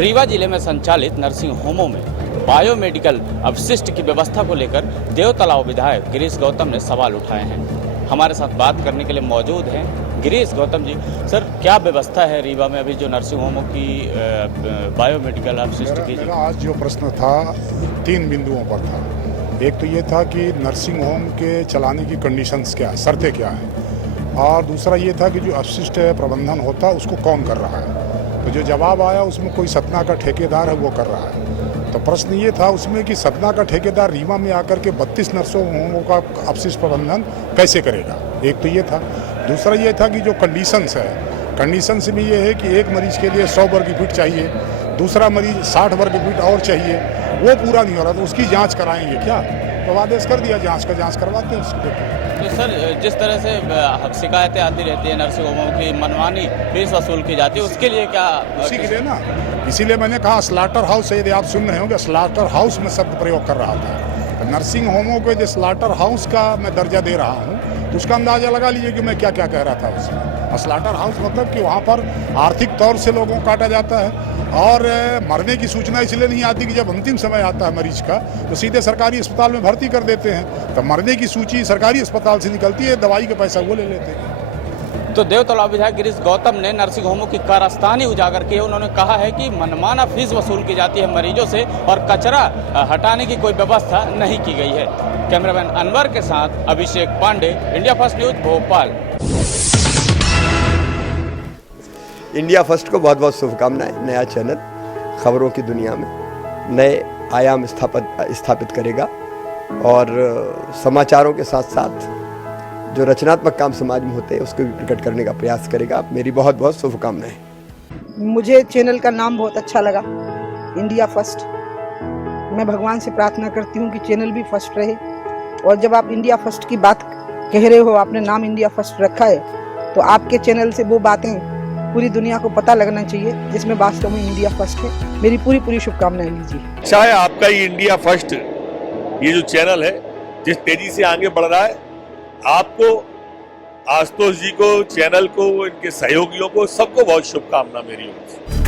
रीवा जिले में संचालित नर्सिंग होमों में बायोमेडिकल अपशिष्ट की व्यवस्था को लेकर देवतलाव विधायक गिरीश गौतम ने सवाल उठाए हैं। हमारे साथ बात करने के लिए मौजूद हैं गिरीश गौतम जी। सर, क्या व्यवस्था है रीवा में अभी जो नर्सिंग होमों की बायोमेडिकल अपशिष्ट की? मेरा आज जो प्रश्न था 3 बिंदुओं पर था। एक तो ये था कि नर्सिंग होम के चलाने की कंडीशंस क्या है, शर्तें क्या हैं, और दूसरा ये था कि जो अपशिष्ट प्रबंधन होता है उसको कौन कर रहा है। तो जो जवाब आया उसमें कोई सतना का ठेकेदार है वो कर रहा है। तो प्रश्न ये था उसमें कि सतना का ठेकेदार रीवा में आकर के 32 नर्सिंग होमों का अपशिष्ट प्रबंधन कैसे करेगा। एक तो ये था। दूसरा ये था कि जो कंडीशंस है, कंडीशंस में ये है कि एक मरीज के लिए 100 वर्ग फीट चाहिए, दूसरा मरीज 60 वर्ग फीट और चाहिए, वो पूरा नहीं हो रहा। तो उसकी जांच कराएंगे क्या? तो आदेश कर दिया जांच करवाते हैं उसको। तो सर, जिस तरह से शिकायतें आती रहती है नर्सिंग होमों की मनमानी फीस वसूल की जाती है, उसके लिए क्या? उसी के लिए ना, इसीलिए मैंने कहा स्लाटर हाउस, यदि आप सुन रहे होंगे स्लाटर हाउस में शब्द प्रयोग कर रहा था। तो नर्सिंग होमों को जो स्लाटर हाउस का मैं दर्जा दे रहा हूँ तो उसका अंदाजा लगा लीजिए कि मैं क्या क्या कह रहा था उसमें। और स्लाटर हाउस मतलब कि वहाँ पर आर्थिक तौर से लोगों को काटा जाता है और मरने की सूचना इसलिए नहीं आती कि जब अंतिम समय आता है मरीज का तो सीधे सरकारी अस्पताल में भर्ती कर देते हैं। तो मरने की सूची सरकारी अस्पताल से निकलती है, दवाई का पैसा वो ले लेते हैं। तो देवतलाव विधायक गिरीश गौतम ने नर्सिंग होमों की कारस्तानी उजागर की है। उन्होंने कहा है कि मनमाना फीस वसूल की जाती है मरीजों से और कचरा हटाने की कोई व्यवस्था नहीं की गई है। कैमरामैन अनवर के साथ Abhishek Pandey, India First news, Bhopal. India First को बहुत बहुत शुभकामनाएं। नया चैनल खबरों की दुनिया में नए आयाम स्थापित करेगा और समाचारों के साथ साथ जो रचनात्मक काम समाज में होते हैं उसको भी प्रकट करने का प्रयास करेगा। मेरी बहुत बहुत शुभकामनाएं। मुझे चैनल का नाम बहुत अच्छा लगा, इंडिया फर्स्ट। मैं भगवान से प्रार्थना करती हूँ कि चैनल भी फर्स्ट रहे। और जब आप इंडिया फर्स्ट की बात कह रहे हो, आपने नाम इंडिया फर्स्ट रखा है, तो आपके चैनल से वो बातें पूरी दुनिया को पता लगना चाहिए जिसमें वास्तव में इंडिया फर्स्ट है। मेरी पूरी शुभकामनाएं लीजिए। चाहे आपका ये इंडिया फर्स्ट ये जो चैनल है जिस तेजी से आगे बढ़ रहा है, आपको, आशुतोष जी को, चैनल को, इनके सहयोगियों को, सबको बहुत शुभकामना मेरी ओर से।